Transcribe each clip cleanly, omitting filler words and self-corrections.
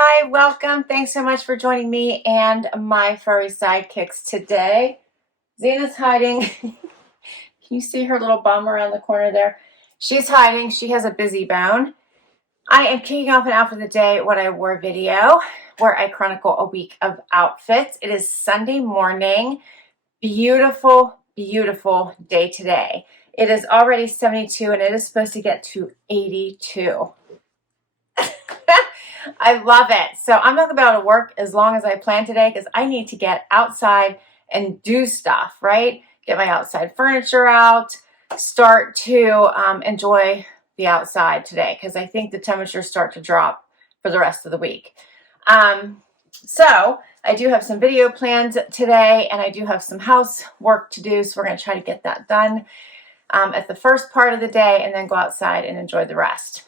Hi, welcome. Thanks so much for joining me and my furry sidekicks today. Zena's hiding. Can you see her little bum around the corner there? She's hiding. She has a busy bone. I am kicking off an outfit of the day, what I wore video, where I chronicle a week of outfits. It is Sunday morning. Beautiful, beautiful day today. It is already 72 and it is supposed to get to 82. I love it. So I'm not going to be able to work as long as I plan today because I need to get outside and do stuff, right? Get my outside furniture out, start to enjoy the outside today because I think the temperatures start to drop for the rest of the week. So I do have some video plans today and I do have some housework to do. So we're going to try to get that done at the first part of the day and then go outside and enjoy the rest.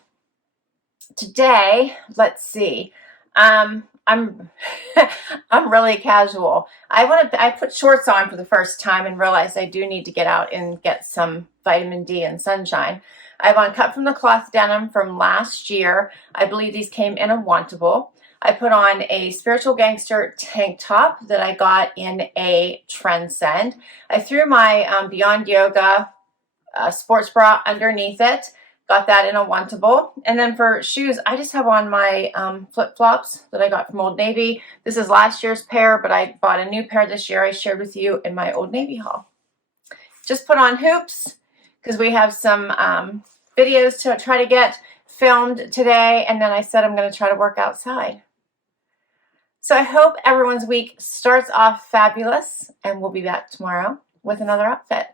Today, let's see. I'm really casual. I put shorts on for the first time and realized I do need to get out and get some vitamin D and sunshine. I have on cut from the cloth denim from last year. I believe these came in a Wantable. I put on a Spiritual Gangster tank top that I got in a Trendsend. I threw my Beyond Yoga sports bra underneath it. Got that in a Wantable. And then for shoes, I just have on my flip-flops that I got from Old Navy. This is last year's pair, but I bought a new pair this year I shared with you in my Old Navy haul. Just put on hoops because we have some videos to try to get filmed today. And then I said I'm going to try to work outside. So I hope everyone's week starts off fabulous. And we'll be back tomorrow with another outfit.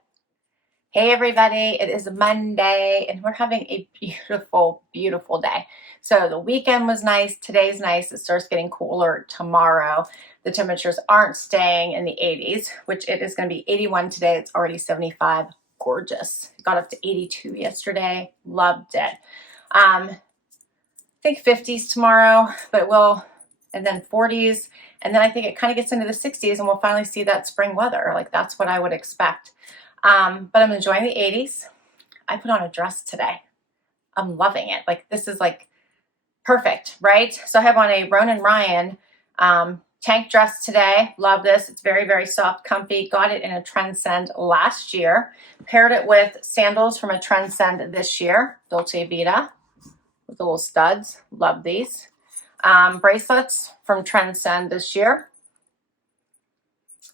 Hey everybody, it is Monday and we're having a beautiful, beautiful day. So the weekend was nice, today's nice, it starts getting cooler tomorrow. The temperatures aren't staying in the 80s, which it is going to be 81 today, it's already 75, gorgeous. It got up to 82 yesterday, loved it. I think 50s tomorrow, but it will, and then 40s, and then I think it kind of gets into the 60s and we'll finally see that spring weather, like that's what I would expect. But I'm enjoying the 80s. I put on a dress today. I'm loving it. Like this is like perfect, right? So I have on a Roan and Ryan tank dress today. Love this. It's very, very soft, comfy. Got it in a Trendsend last year. Paired it with sandals from a Trendsend this year. Dolce Vita with the little studs. Love these. Bracelets from Trendsend this year.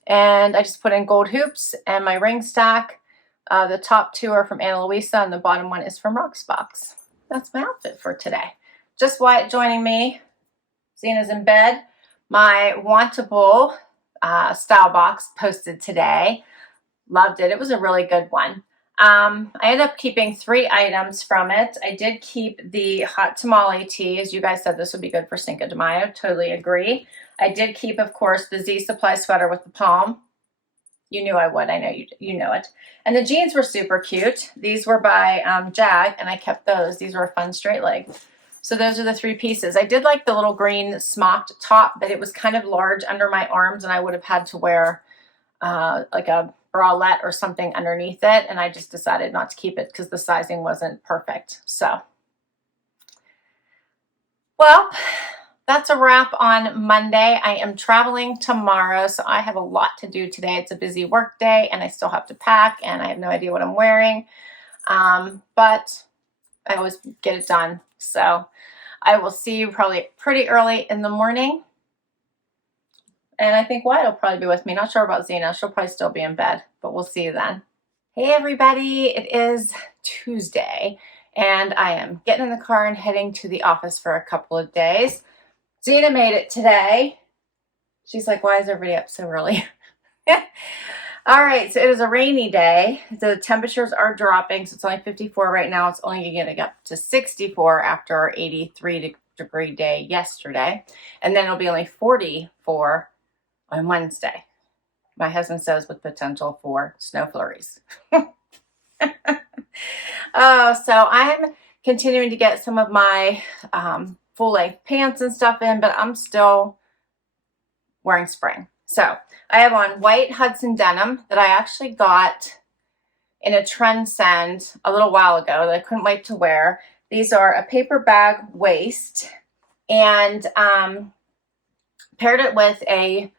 And I just put in gold hoops and my ring stack. The top two are from Luisa and the bottom one is from Rocksbox. That's my outfit for today. Just Wyatt joining me. Zena's in bed. My Wantable style box posted today. Loved it. It was a really good one. I ended up keeping 3 items from it. I did keep the hot tamale tee. As you guys said, this would be good for Cinco de Mayo. Totally agree. I did keep, of course, the Z Supply sweater with the palm. You knew I would. I know you know it. And the jeans were super cute. These were by Jag, and I kept those. These were a fun straight leg. So those are the 3 pieces. I did like the little green smocked top, but it was kind of large under my arms, and I would have had to wear like a bralette or something underneath it, and I just decided not to keep it because the sizing wasn't perfect. So, well, that's a wrap on Monday. I am traveling tomorrow, so I have a lot to do today. It's a busy work day, and I still have to pack, and I have no idea what I'm wearing, but I always get it done. So I will see you probably pretty early in the morning. And I think Wyatt will probably be with me. Not sure about Zena. She'll probably still be in bed, but we'll see you then. Hey, everybody. It is Tuesday, and I am getting in the car and heading to the office for a couple of days. Zena made it today. She's like, why is everybody up so early? All right, so it is a rainy day. The temperatures are dropping, so it's only 54 right now. It's only getting up to 64 after our 83-degree day yesterday. And then it'll be only 44 on Wednesday. My husband says with potential for snow flurries. So I'm continuing to get some of my full-length pants and stuff in, but I'm still wearing spring. So I have on white Hudson denim that I actually got in a Trendsend a little while ago that I couldn't wait to wear. These are a paper bag waist and paired it with a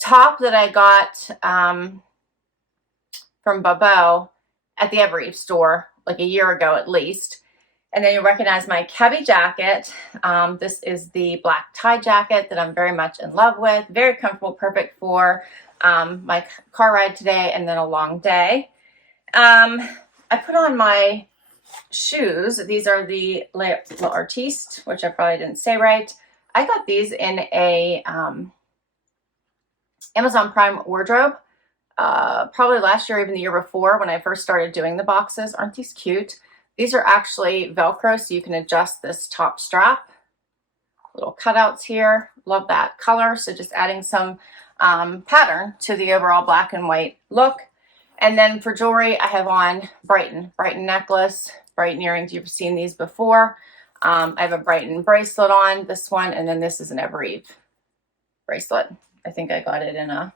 top that I got from Bobeau at the Every store like a year ago at least. And then you recognize my Cabi jacket. This is the black tie jacket that I'm very much in love with. Very comfortable, perfect for my car ride today and then a long day. I put on my shoes. These are the L'Artiste, which I probably didn't say right. I got these in a Amazon Prime wardrobe. Probably last year, even the year before, when I first started doing the boxes. Aren't these cute? These are actually Velcro, so you can adjust this top strap. Little cutouts here. Love that color. So just adding some pattern to the overall black and white look. And then for jewelry, I have on Brighton necklace, Brighton earrings. You've seen these before. I have a Brighton bracelet on, this one, and then this is an Evereve bracelet. I think I got it in a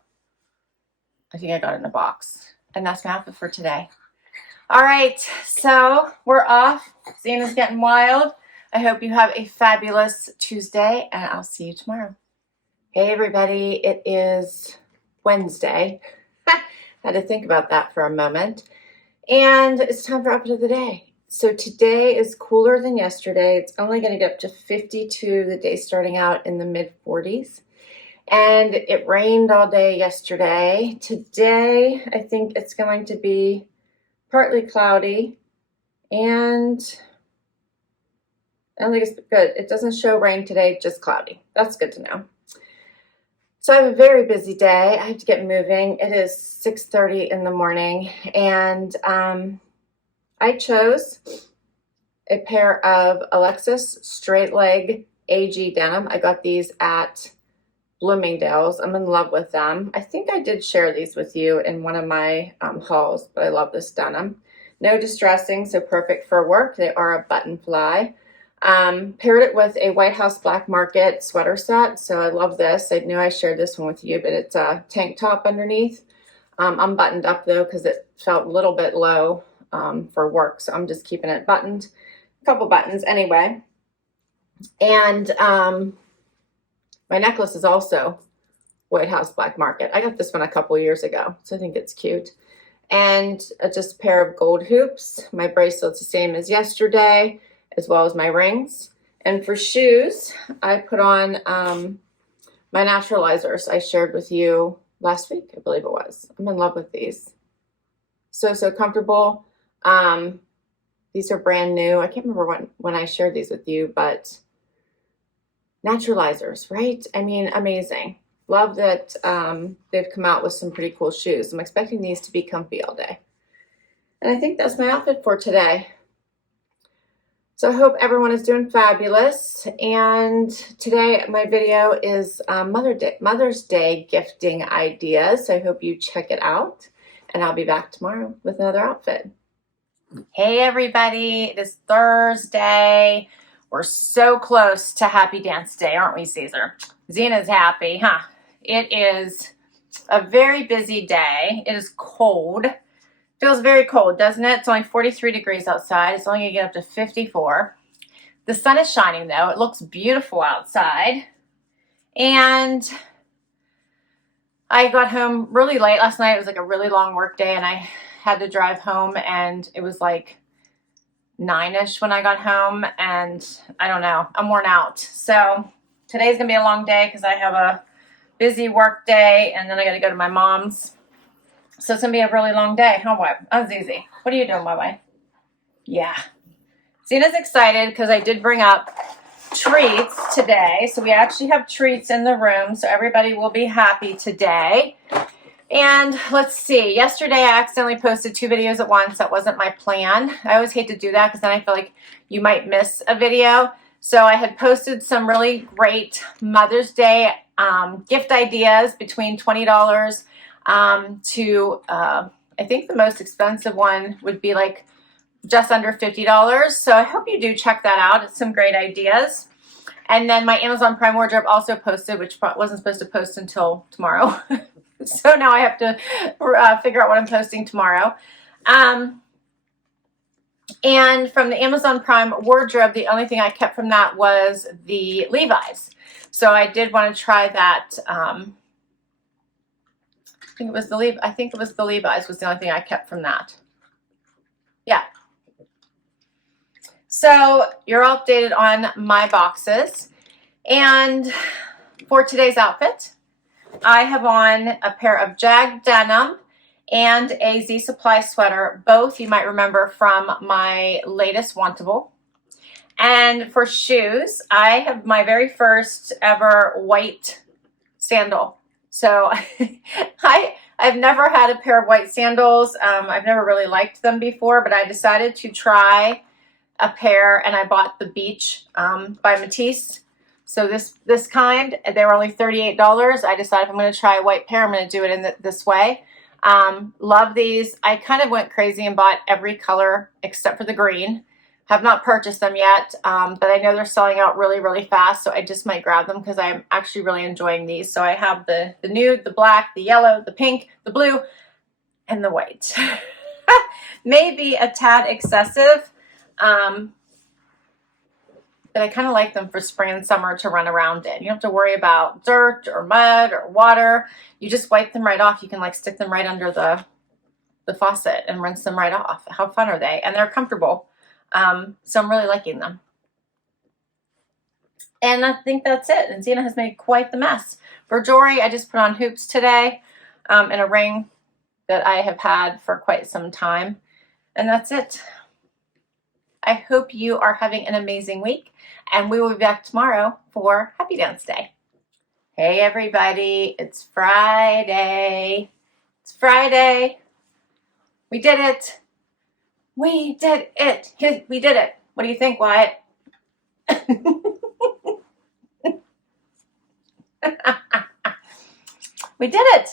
box. And that's my outfit for today. All right, so we're off. Zena's getting wild. I hope you have a fabulous Tuesday, and I'll see you tomorrow. Hey, everybody. It is Wednesday. Had to think about that for a moment. And it's time for outfit of the day. So today is cooler than yesterday. It's only going to get up to 52, the day starting out in the mid-40s. And it rained all day yesterday. Today, I think it's going to be partly cloudy, and I don't think it's good. It doesn't show rain today, just cloudy. That's good to know. So I have a very busy day. I have to get moving. It is 6:30 in the morning, and I chose a pair of Alexis straight leg AG denim. I got these at Bloomingdale's. I'm in love with them. I think I did share these with you in one of my hauls, but I love this denim. No distressing, so perfect for work. They are a button fly. Paired it with a White House Black Market sweater set, so I love this. I knew I shared this one with you, but it's a tank top underneath. I'm buttoned up though because it felt a little bit low for work, so I'm just keeping it buttoned. A couple buttons anyway. And my necklace is also White House Black Market. I got this one a couple years ago, so I think it's cute. And just a pair of gold hoops. My bracelet's the same as yesterday, as well as my rings. And for shoes, I put on my naturalizers I shared with you last week, I believe it was. I'm in love with these. So comfortable. These are brand new. I can't remember when I shared these with you, but naturalizers, right? I mean, amazing. Love that they've come out with some pretty cool shoes. I'm expecting these to be comfy all day. And I think that's my outfit for today. So I hope everyone is doing fabulous. And today my video is Mother's Day gifting ideas. So I hope you check it out. And I'll be back tomorrow with another outfit. Hey everybody, it is Thursday. We're so close to Happy Dance Day, aren't we, Caesar? Zena's happy, huh? It is a very busy day. It is cold. Feels very cold, doesn't it? It's only 43 degrees outside. It's only going to get up to 54. The sun is shining, though. It looks beautiful outside. And I got home really late last night. It was like a really long work day, and I had to drive home, and it was like 9-ish when I got home, and I don't know, I'm worn out. So today's gonna be a long day because I have a busy work day, and then I gotta go to my mom's. So it's gonna be a really long day. Huh, what? Oh, Zizi, what are you doing, my wife? Yeah. Zena's excited because I did bring up treats today. So we actually have treats in the room, so everybody will be happy today. And let's see, yesterday I accidentally posted 2 videos at once. That wasn't my plan. I always hate to do that because then I feel like you might miss a video. So I had posted some really great Mother's Day gift ideas between $20 to, I think the most expensive one would be like just under $50. So I hope you do check that out. It's some great ideas. And then my Amazon Prime wardrobe also posted, which wasn't supposed to post until tomorrow. So now I have to figure out what I'm posting tomorrow. And from the Amazon Prime wardrobe, the only thing I kept from that was the Levi's. So I did want to try that. I think it was the Levi's was the only thing I kept from that. Yeah. So you're all updated on my boxes. And for today's outfit, I have on a pair of Jag denim and a Z Supply sweater. Both you might remember from my latest Wantable. And for shoes, I have my very first ever white sandal. So I've never had a pair of white sandals. I've never really liked them before, but I decided to try a pair, and I bought the Beach by Matisse. So this kind, they were only $38. I decided if I'm going to try a white pair, I'm going to do it in this way. Love these. I kind of went crazy and bought every color except for the green. Have not purchased them yet, but I know they're selling out really, really fast, so I just might grab them because I'm actually really enjoying these. So I have the nude, the black, the yellow, the pink, the blue, and the white. Maybe a tad excessive, but I kind of like them for spring and summer to run around in. You don't have to worry about dirt or mud or water. You just wipe them right off. You can like stick them right under the faucet and rinse them right off. How fun are they? And they're comfortable. So I'm really liking them. And I think that's it. And Zena has made quite the mess. For jewelry, I just put on hoops today, and a ring that I have had for quite some time. And that's it. I hope you are having an amazing week, and we will be back tomorrow for Happy Dance Day. Hey everybody, it's Friday. It's Friday. We did it. We did it. We did it. What do you think, Wyatt? We did it.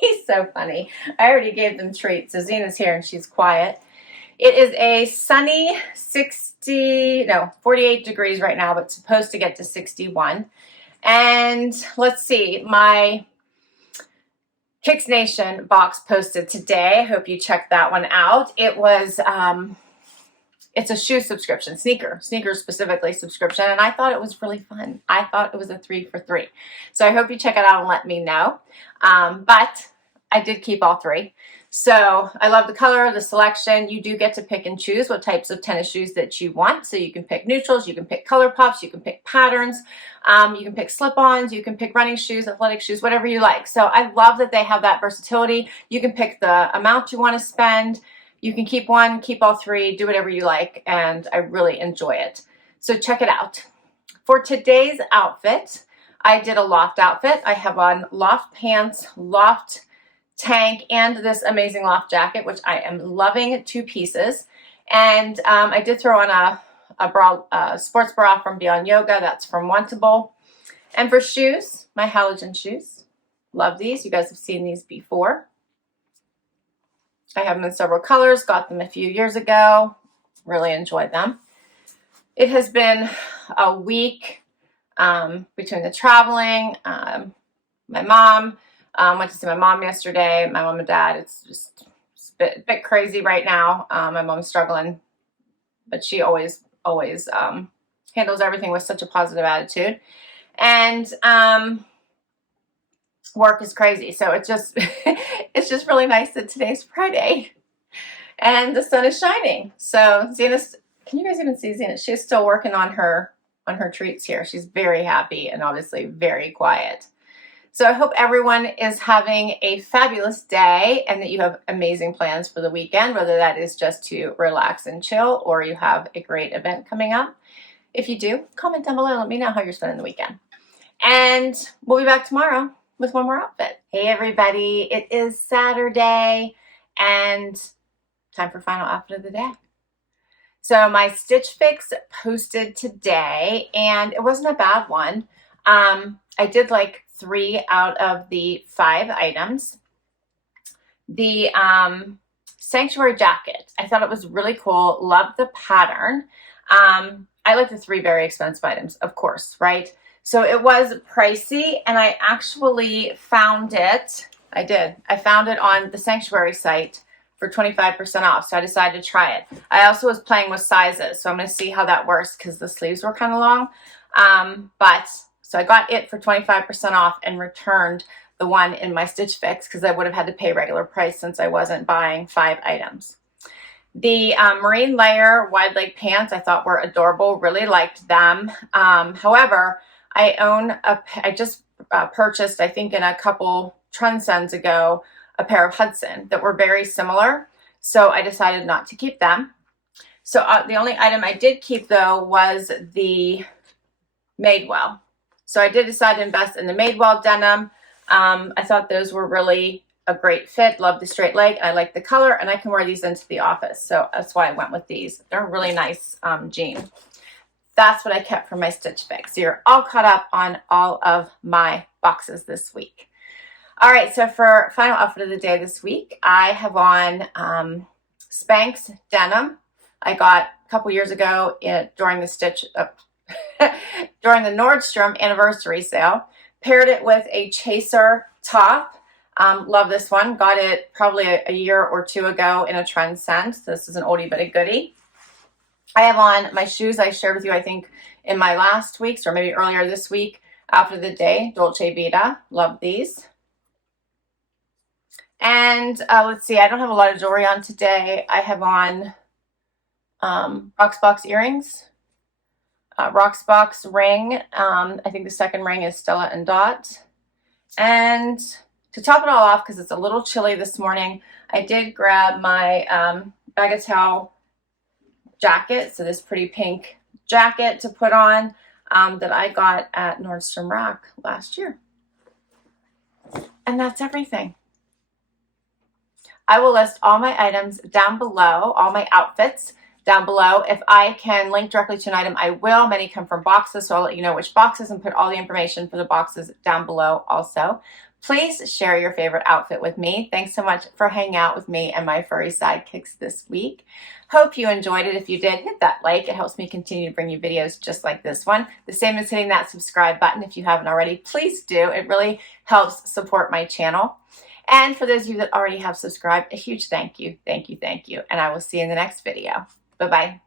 He's so funny. I already gave them treats. So Zena's here and she's quiet. It is a sunny 48 degrees right now, but it's supposed to get to 61. And let's see, my Kicks Nation box posted today. I hope you checked that one out. It was, it's a shoe subscription, sneakers specifically subscription, and I thought it was really fun. I thought it was a 3 for 3. So I hope you check it out and let me know. But I did keep all 3. So I love the color, the selection. You do get to pick and choose what types of tennis shoes that you want. So you can pick neutrals, you can pick color pops, you can pick patterns, you can pick slip-ons, you can pick running shoes, athletic shoes, whatever you like. So I love that they have that versatility. You can pick the amount you want to spend. You can keep one, keep all 3, do whatever you like, and I really enjoy it. So check it out. For today's outfit, I did a loft outfit. I have on loft pants, loft tank, and this amazing loft jacket, which I am loving, 2 pieces. And I did throw on a sports bra from Beyond Yoga. That's from Wantable. And for shoes, my Halogen shoes. Love these. You guys have seen these before. I have them in several colors. Got them a few years ago. Really enjoyed them. It has been a week between the traveling. My mom went to see my mom yesterday. My mom and dad. It's a bit crazy right now. My mom's struggling, but she always handles everything with such a positive attitude. And work is crazy. So it's just it's just really nice that today's Friday and the sun is shining. So Zena's, can you guys even see Zena? She's still working on her treats here. She's very happy and obviously very quiet. So I hope everyone is having a fabulous day and that you have amazing plans for the weekend, whether that is just to relax and chill or you have a great event coming up. If you do, comment down below and let me know how you're spending the weekend. And we'll be back tomorrow with one more outfit. Hey everybody, it is Saturday and time for final outfit of the day. So my Stitch Fix posted today and it wasn't a bad one. I did like 3 out of the 5 items. The Sanctuary jacket, I thought it was really cool. Loved the pattern. I like the 3 very expensive items, of course, right? So it was pricey, and I actually found it. I found it on the Sanctuary site for 25% off. So I decided to try it. I also was playing with sizes. So I'm going to see how that works because the sleeves were kind of long. So I got it for 25% off and returned the one in my Stitch Fix because I would have had to pay regular price since I wasn't buying 5 items. The Marine Layer wide leg pants I thought were adorable. Really liked them. However, I just purchased, I think in a couple Trendsends ago, a pair of Hudson that were very similar. So I decided not to keep them. So the only item I did keep though was the Madewell. So I did decide to invest in the Madewell denim. I thought those were really a great fit. Love the straight leg. I like the color and I can wear these into the office. So that's why I went with these. They're a really nice jean. That's what I kept for my Stitch Fix. So you're all caught up on all of my boxes this week. All right, so for final outfit of the day this week, I have on Spanx denim. I got a couple years ago during the during the Nordstrom anniversary sale. Paired it with a chaser top. Love this one. Got it probably a year or 2 ago in a Trendsend. So this is an oldie but a goodie. I have on my shoes I shared with you, I think, in my last week's or maybe earlier this week, Outfit of the Day, Dolce Vita. Love these. And let's see, I don't have a lot of jewelry on today. I have on Rocksbox earrings, Rocksbox ring. I think the second ring is Stella Dot. And to top it all off, because it's a little chilly this morning, I did grab my Bagatelle jacket. So this pretty pink jacket to put on that I got at Nordstrom Rack last year. And that's everything. I will list all my items down below, all my outfits down below. If I can link directly to an item, I will. Many come from boxes, so I'll let you know which boxes and put all the information for the boxes down below also. Please share your favorite outfit with me. Thanks so much for hanging out with me and my furry sidekicks this week. Hope you enjoyed it. If you did, hit that like. It helps me continue to bring you videos just like this one. The same as hitting that subscribe button if you haven't already. Please do. It really helps support my channel. And for those of you that already have subscribed, a huge thank you, thank you, thank you. And I will see you in the next video. Bye-bye.